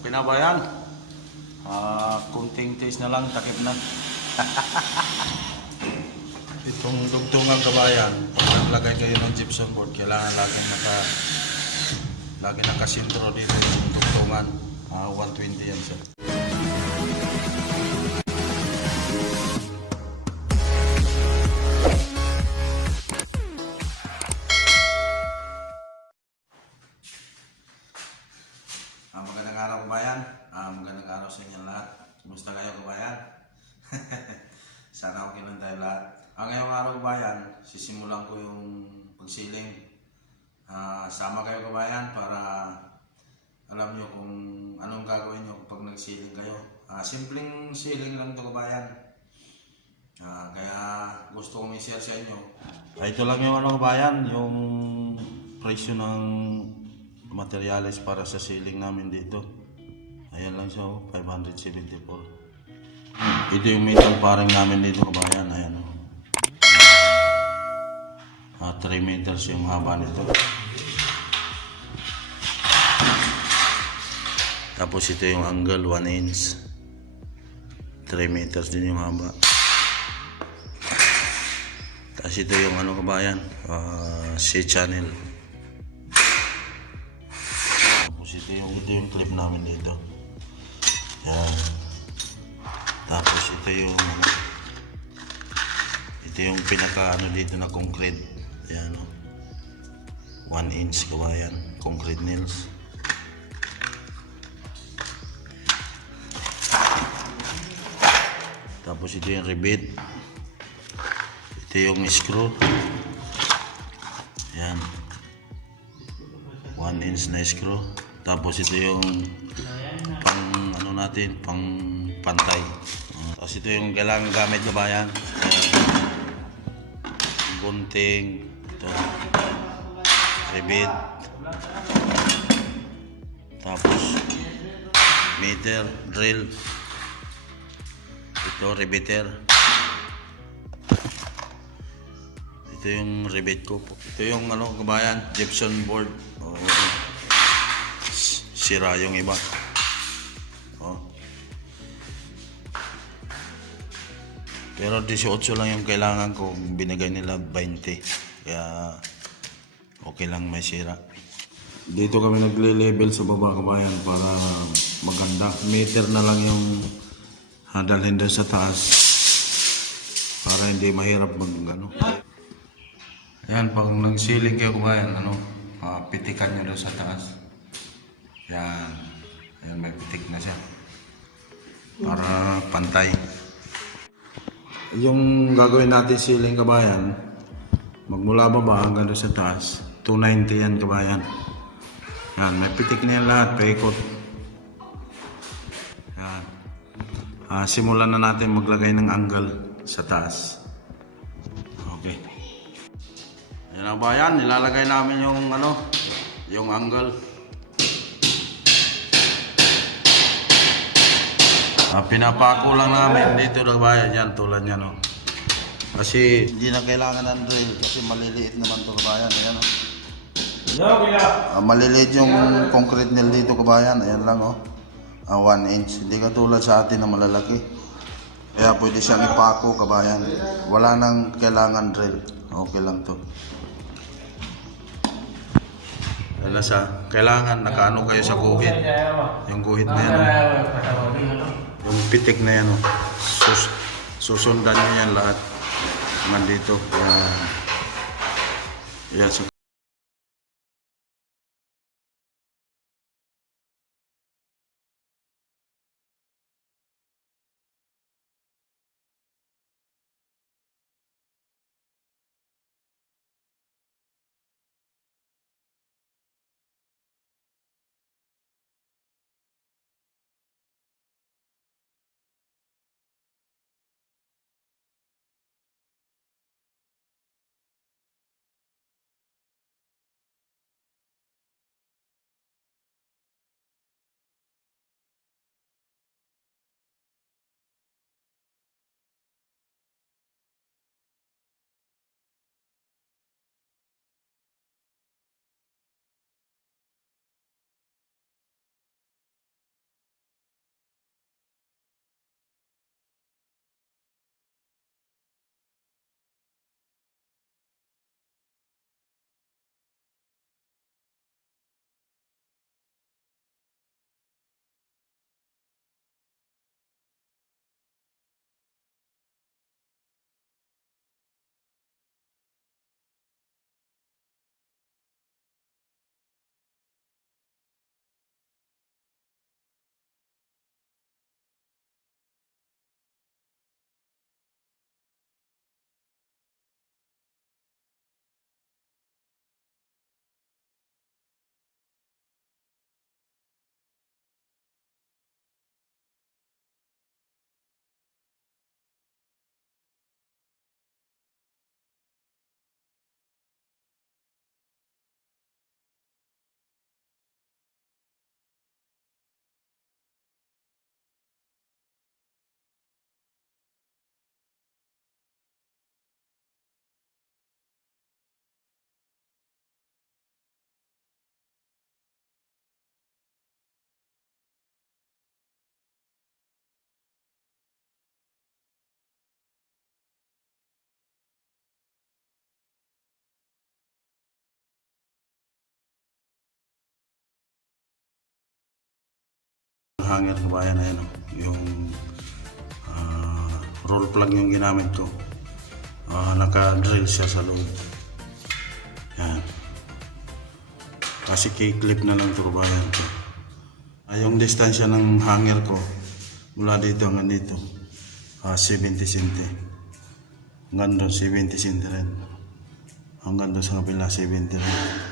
Okay na ba yan? Ah, kunting taste na lang, takip na. Itong dugtungan kabayan, pag naglagay kayo ng gypsum board, kailangan lagi naka lagi nakasintro dito yung dugtungan. Ah, 120 yan sir. Kabayan, sisimulan ko yung pagsiling. Ah, sama kayo kabayan para alam nyo kung anong gagawin nyo kapag nagsiling kayo. Ah, simpleng siling lang to kabayan. Ah, kaya gusto kong i-share sa inyo. Ito lang yung ano kabayan, yung presyo ng materials para sa ceiling namin dito. Ayan lang siya, oh, 574. Ito yung metal paring namin dito, kabayan. Ayan, oh. Ah, 3 meters yung haba nito. Tapos ito yung angle, 1 inch. 3 meters din yung haba. Tapos ito yung ano kabayan, ah, C-channel. Tapos ito yung, ito yung clip namin dito. Yan. Tapos ito yung ito yung pinaka ano dito na concrete. Yan o. 1 inch kabayan. Concrete nails. Tapos ito yung rivet. Ito yung screw. Yan. 1 inch na screw. Tapos ito yung pang ano natin, pang pantay. Uh, tapos ito yung kailangan gamit kabayan. Uh, gunting, ito, rivet, tapos meter, drill, ito riveter. Ito yung rivet ko po. Ito yung ano kabayan, gypsum board. Oh, sira yung iba. Oh. Pero 18 lang yung kailangan ko. Binigay nila 20. Kaya okay lang may sira. Dito kami nagle-level sa baba kabayan para maganda. Meter na lang yung hadalhin doon sa taas para hindi mahirap mag ano. Yan, pag nagsiling kayo kumain, ano, ah, pitikan nyo doon sa taas. Yan. Yan, may pitik na siya. Para pantay. Yung gagawin natin siling kabayan, magmula baba hanggang doon sa taas, 290 yan kabayan. Yan, may pitik na yan lahat, paikot. Yan. Ah, simulan na natin maglagay ng angle sa taas. Okay. Yan ang bayan, nilalagay namin yung ano, yung angle. Ah, pinapako lang namin dito na bayan yan tulad yan oh. Kasi hindi na kailangan ng drill kasi maliliit naman to kabayan. Ayan oh. Ah, maliliit yung concrete nail dito kabayan. Ayan lang oh. Ah, 1 inch. Hindi katulad sa atin na malalaki. Kaya pwede siyang ipako kabayan. Wala nang kailangan drill. Okay lang to. Wala sa, kailangan nakaano kayo sa guhit. Yung guhit na yan. oh. Yung pitik na yan. Oh. Sus, susundan nyo yan lahat. Nandito. Yan. Yan sa hanger kabayan na yan. Yung ah, roll plug yung ginamit ko. Ah, naka-drill siya sa loob. Yan. Kasi key-clip na lang ito kabayan ko. Ah, yung distansya ng hanger ko mula dito hanggang dito. Ah, 70 cm. Hanggang doon 70 cm rin. Hanggang doon sa kabila 70 rin.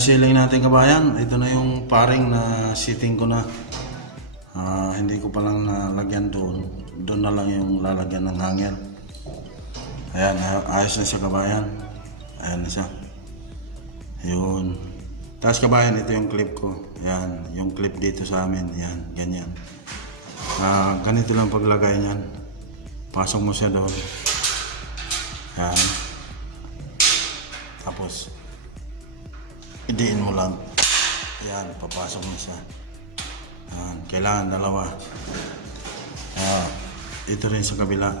Ceiling natin kabayan. Ito na yung paring na sitting ko na. Ah, hindi ko pa lang nalagyan doon. Doon na lang yung lalagyan ng hanger. Ayan, ay- ayos na siya kabayan. Ayan na siya. Yun. Tapos kabayan, ito yung clip ko. Ayan, yung clip dito sa amin. Ayan, ganyan. Ah, ganito lang paglagay niyan. Pasok mo siya doon. Ayan. Tapos, idiin mo lang. Yan, papasok mo siya. Yan, kailangan dalawa. Ah, ito rin sa kabila.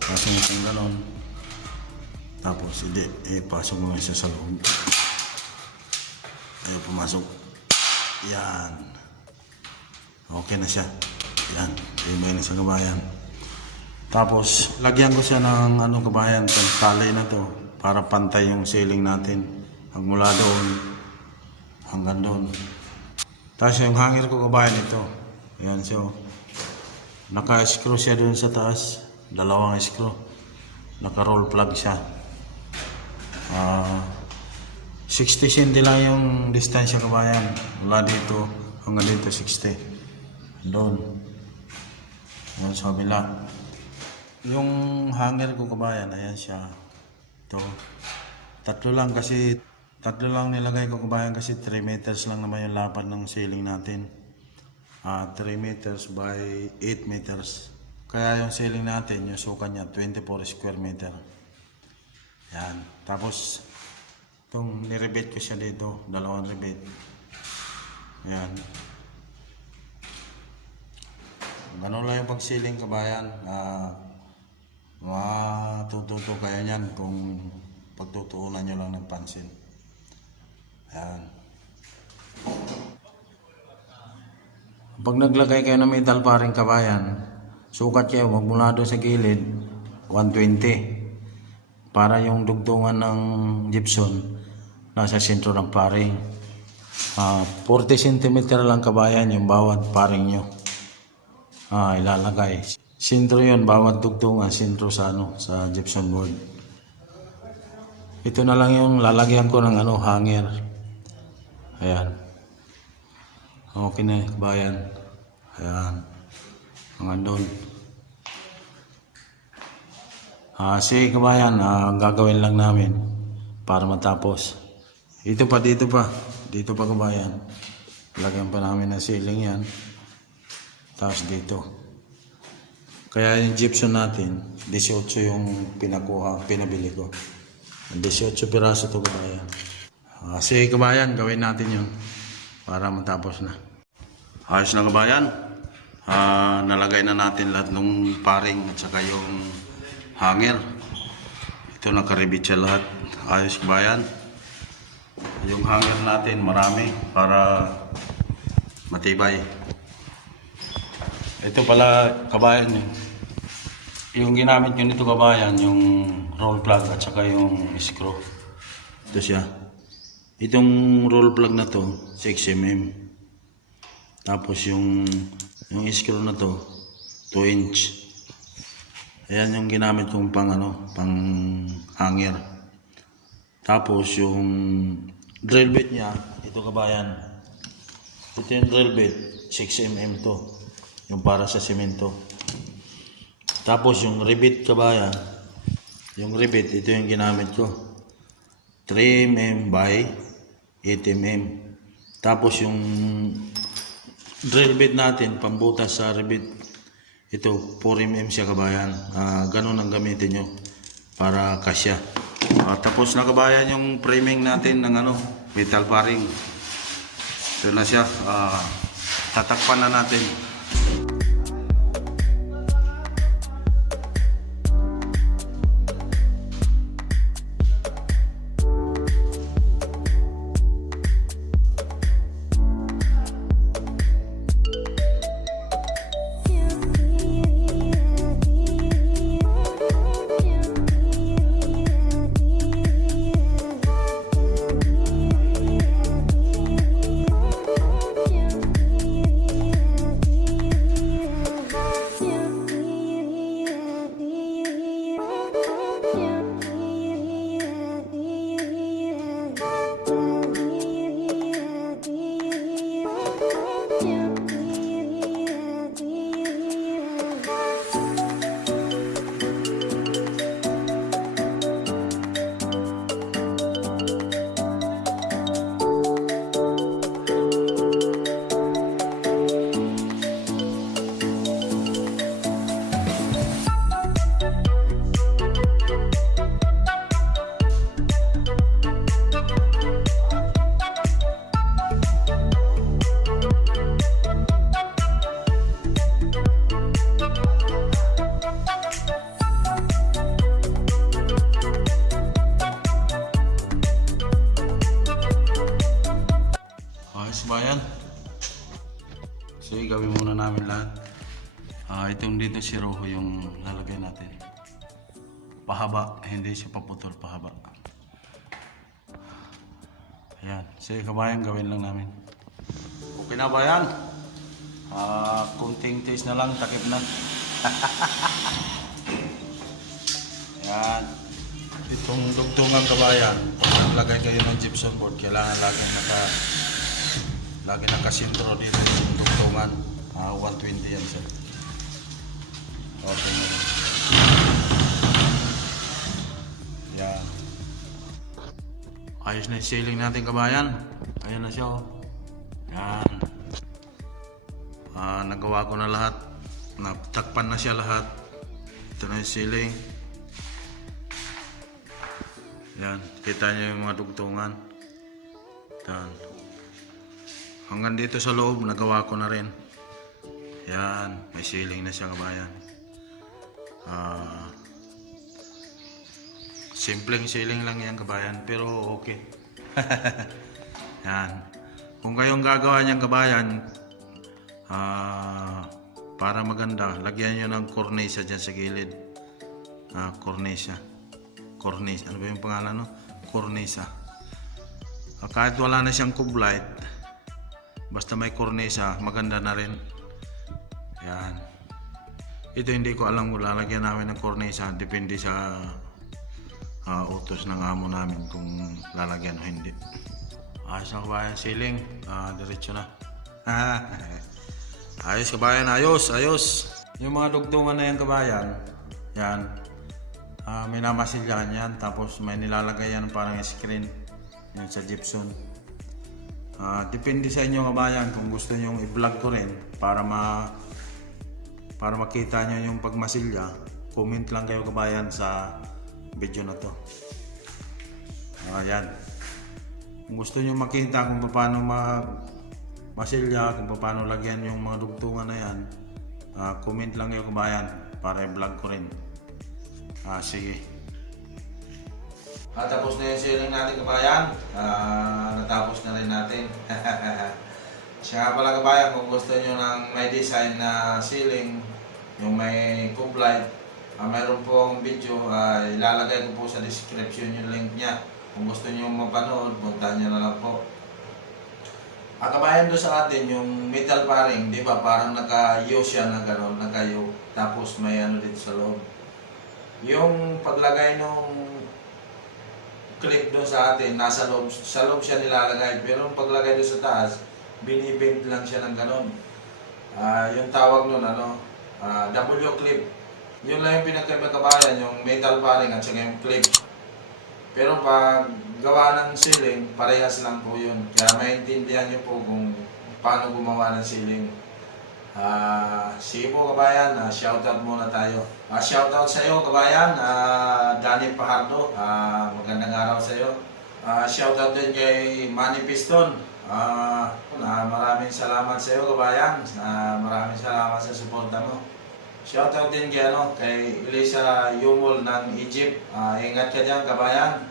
Pasok mo siyang ganon. Tapos, hindi, eh, pasok mo siya sa loob. Ayaw pumasok. Yan. Okay na siya. Yan, ibay na sa kabayan. Tapos, lagyan ko siya ng ano kabayan, tali na to para pantay yung ceiling natin. Ang mula doon hanggang doon. Tapos yung hanger ko kabayan ito. Ayan so. Naka-screw siya doon sa taas. Dalawang screw. Naka-roll plug siya. Ah 60 cm lang yung distansya kabayan. Mula dito hanggang dito 60. Doon. Yan sa kabila. Yung hanger ko kabayan, ayan siya. Ito. Tatlo lang kasi Tatlo lang nilagay ko kabayan kasi 3 meters lang naman yung lapad ng ceiling natin. Ah, 3 meters by 8 meters. Kaya yung ceiling natin, yung suka niya, 24 square meter. Yan. Tapos, itong nirebate ko siya dito, dalawang rebate. Yan. Ganun lang yung pag-ceiling kabayan. Ah, matututo kaya niyan kung pagtutuunan nyo lang ng pansin. Ayan. Pag naglagay kayo ng metal paring kabayan, sukat kayo, wag mula doon sa gilid, 120. Para yung dugtungan ng gypsum, nasa sentro ng paring. Ah, 40 cm lang kabayan yung bawat paring nyo. Ah, ilalagay. Sentro yun, bawat dugtungan, sentro sa ano, sa gypsum board. Ito na lang yung lalagyan ko ng ano, hanger. Ayan. Okay na, bayan. Ayan. Mga doon. Ah, sige kabayan, ah, gagawin lang namin para matapos. Ito pa, dito pa. Dito pa kabayan. Lagyan pa namin ng ceiling yan. Tapos dito. Kaya yung gypsum natin, 18 yung pinakuha, pinabili ko. 18 piraso to kabayan. Ah, sige kabayan, gawin natin yun para matapos na. Ayos na kabayan. Ah, nalagay na natin lahat ng paring at saka yung hanger. Ito nakaribit siya lahat. Ayos kabayan. Yung hanger natin marami para matibay. Ito pala kabayan eh. Yung ginamit ko nito kabayan, yung roll plug at saka yung screw. Ito siya. Itong roll plug na to, 6mm. Tapos yung yung screw na to, 2 inch. Ayan yung ginamit kong pang ano, pang hanger. Tapos yung drill bit niya, ito kabayan. Ito yung drill bit, 6mm to. Yung para sa semento. Tapos yung rivet kabayan, yung rivet, ito yung ginamit ko. 3mm by 8mm. Tapos yung drill bit natin, pambutas sa rivet, ito 4mm siya kabayan. Ah, ganun ang gamitin nyo para kasya. Ah, tapos na kabayan yung framing natin ng ano, metal paring. Ito na siya. Ah, tatakpan na natin. Sige, gawin muna namin lahat. Ah, itong dito si Rojo yung lalagay natin. Pahaba, hindi siya paputol, pahaba. Ayan. Sige, kabayan, gawin lang namin. Okay na ba yan? Ah, kunting taste na lang, takip na. Ayan. Itong dugtungan kabayan, pag naglagay kayo ng gypsum board, kailangan lagi naka lagi nakasintro dito yung dugtungan. Ah, 120 yan sir. Okay na. Yan. Ayos na yung ceiling natin kabayan. Ayan na siya oh. Yan. Ah, nagawa ko na lahat. Natakpan na siya lahat. Ito na yung ceiling. Yan. Kita niyo yung mga dugtungan. Yan. Hanggang dito sa loob, nagawa ko na rin. Yan. May ceiling na siya kabayan. Ah, simpleng ceiling lang yan kabayan. Pero okay. Yan. Kung kayong gagawa niyang kabayan, ah, para maganda, lagyan niyo ng cornisa dyan sa gilid. Ah, cornisa. Cornisa. Ano ba yung pangalan no? Cornisa. Ah, kahit wala na siyang cube light, basta may cornisa, maganda na rin. Yan. Ito hindi ko alam kung lalagyan namin ng cornisa. Depende sa ah, utos ng amo namin kung lalagyan o hindi. Ayos na kabayan, ceiling. Ah, diretso na. ayos kabayan, ayos, ayos. Yung mga dugtungan na yan kabayan, yan. Ah, may namasilyahan yan, tapos may nilalagay yan parang screen. Yan sa gypsum. Ah, depende sa inyo kabayan kung gusto nyo i-vlog ko rin para ma para makita nyo yung pagmasilya. Comment lang kayo kabayan sa video na to. Ayan. Kung gusto nyo makita kung paano mag masilya, kung paano lagyan yung mga dugtungan na yan, ah, comment lang kayo kabayan para i-vlog ko rin. Ah, sige. At tapos na yung ceiling natin kabayan. Ah, natapos na rin natin. Siya pala kabayan, kung gusto nyo ng may design na ceiling, yung may cube light, ah, mayroon pong video, ah, ilalagay ko po sa description yung link niya. Kung gusto nyo mapanood, punta nyo na lang po. Ang kabayan doon sa atin, yung metal paring, di ba, parang naka-U siya na gano'n, naka-U. Tapos may ano dito sa loob. Yung paglagay nung clip doon sa atin, nasa loob, sa loob siya nilalagay. Pero yung paglagay doon sa taas, binibend lang siya ng gano'n. Ah, yung tawag nun, ano, ah, W clip. Yun lang yung pinagkaiba kabayan, yung metal paring at saka yung clip. Pero pag gawa ng ceiling, parehas lang po yun. Kaya maintindihan nyo po kung paano gumawa ng ceiling. Ah, sige po kabayan, ah, shoutout muna tayo. Ah, shoutout sa iyo kabayan, ah, Danny Pahardo. Ah, magandang araw sa iyo. Ah, shoutout din kay Manny Piston. Ah, na maraming salamat sa iyo kabayan. Ah, maraming salamat sa suporta mo. Shoutout din kay ano, kay Elisa Yumol ng Egypt. Ah, ingat ka diyan kabayan.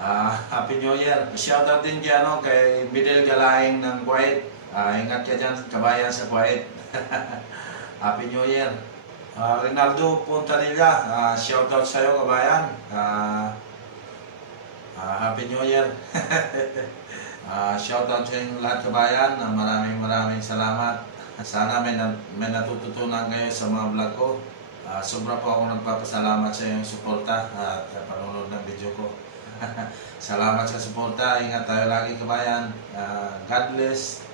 Ah, Happy New Year. Shoutout din kay ano, kay Bidel Galaing ng Kuwait. Ah, ingat ka diyan kabayan sa Kuwait. Happy New Year. Ah, Rinaldo Puntanilla, ah, shoutout sa iyo kabayan. Ah, ah, Happy New Year. Ah, shoutout sa inyong lahat kabayan. Ah, maraming maraming salamat. Sana may, na, may natututunan kayo sa mga vlog ko. Ah, sobra po ako nagpapasalamat sa iyong suporta at uh, panonood ng video ko. Salamat sa suporta. Ingat tayo lagi kabayan. Ah, God bless.